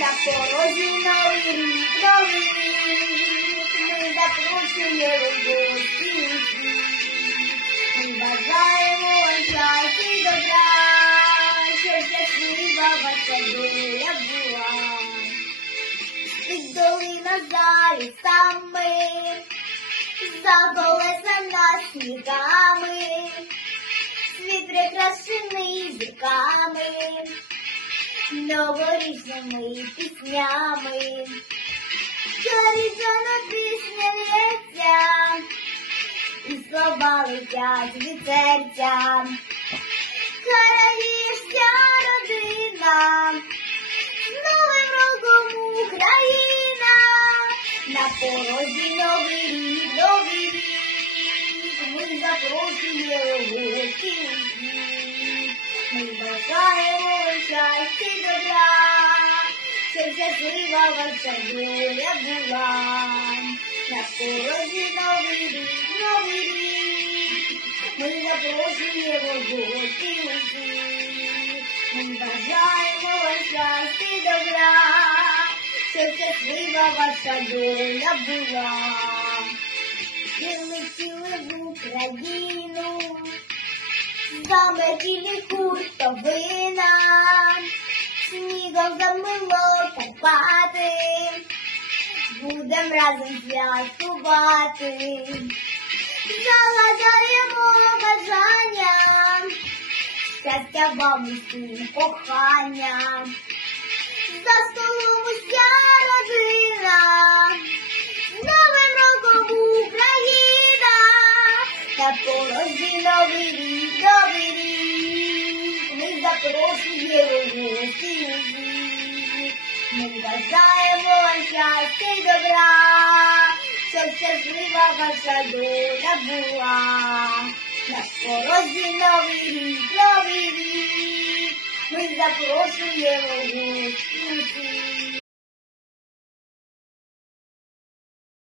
На порозі рік, новий рік, ми бажаємо і добра, щоб щаслива ваша була. Під долина за колесами снігами, світ зірками, новорічними піснями. Різдвяна пісня лється, і слова летять від серця. Королівська родина, з Новим роком Україна, на порозі новий рік, новий рік, ми запрошуємо гості. Ми бажаємо щастя добра, щоб щаслива ваша доля була. На порозі новий рік, новий рік, ми запрошуємо гості усіх. Ми бажаємо вам щастя і добра, щоб щаслива ваша доля була. Прилетіли в Україну, заметілі хуртовина, снігом замило Карпати, будем разом святкувати, загадаємо бажання, щастя вам усім кохання, за столом уся родина, з Новим роком Україна, на порозі новий рік, новий рік, ми запрошуємо гості усіх. Ми бажаємо вам щастя й добра, щоб щаслива ваша доля була. На порозі новий рік, новий рік, ми запрошуємо гості усіх.